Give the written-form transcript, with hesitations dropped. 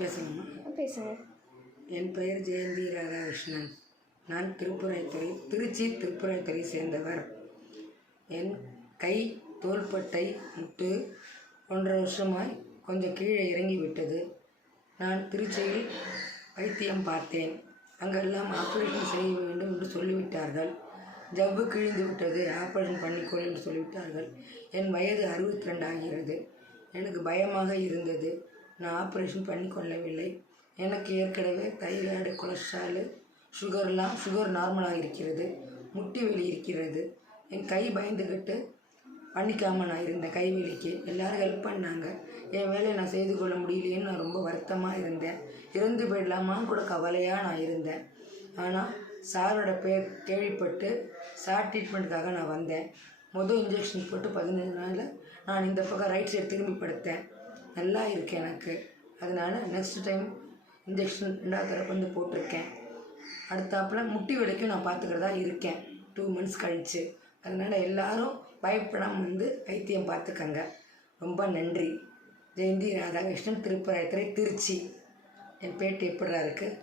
பேசணுமா? பேசுங்க. என் பெயர் ஜெயந்தி ராதாகிருஷ்ணன். நான் திருச்சி திருப்புராய்த்துறை சேர்ந்தவர். என் கை தோள்பட்டை முட்டு 1.5 வருஷமாய் கொஞ்சம் கீழே இறங்கி விட்டது. நான் திருச்சியில் வைத்தியம் பார்த்தேன். அங்கெல்லாம் ஆப்ரேஷன் செய்ய வேண்டும் என்று சொல்லிவிட்டார்கள். ஜவ்வு கிழிந்து விட்டது, ஆப்ரேஷன் பண்ணிக்கொள் என்று சொல்லிவிட்டார்கள். என் வயது 62 ஆகிறது. எனக்கு பயமாக இருந்தது. நான் ஆப்ரேஷன் பண்ணிக்கொள்ளவில்லை. எனக்கு ஏற்கனவே தைராய்டு, கொலஸ்ட்ராலு, சுகர் நார்மலாக இருக்கிறது. முட்டி வலி இருக்கிறது. என் கை பயந்துக்கிட்டு பண்ணிக்காமல் நான் இருந்தேன். கை வலிக்கு எல்லோரும் ஹெல்ப் பண்ணாங்க. என் வேலையை நான் செய்து கொள்ள முடியலையேன்னு நான் ரொம்ப வருத்தமாக இருந்தேன். இறந்து போயிடலாமான்னு கூட கவலையாக நான் இருந்தேன். ஆனால் சாரோட பேர் கேள்விப்பட்டு சார் ட்ரீட்மெண்ட்டுக்காக நான் வந்தேன். இன்ஜெக்ஷன் போட்டு 15 நாளில் நான் இந்த பக்கம் ரைட் சைடு திரும்பி படுத்தேன். நல்லா இருக்குது எனக்கு. அதனால் நெக்ஸ்ட் டைம் இன்ஜெக்ஷன் 2வது தடவை வந்து போட்டிருக்கேன். அடுத்தாப்பில் முட்டி வலிக்கும் நான் பார்த்துக்கிறதா இருக்கேன் 2 months கழித்து. அதனால் எல்லோரும் பயப்படாமல் வந்து வைத்தியம் பார்த்துக்கங்க. ரொம்ப நன்றி. ஜெயந்தி ராதாகிருஷ்ணன், திருப்புராய்த்துறை, திருச்சி. என் பேட்டு எப்படிடா இருக்குது?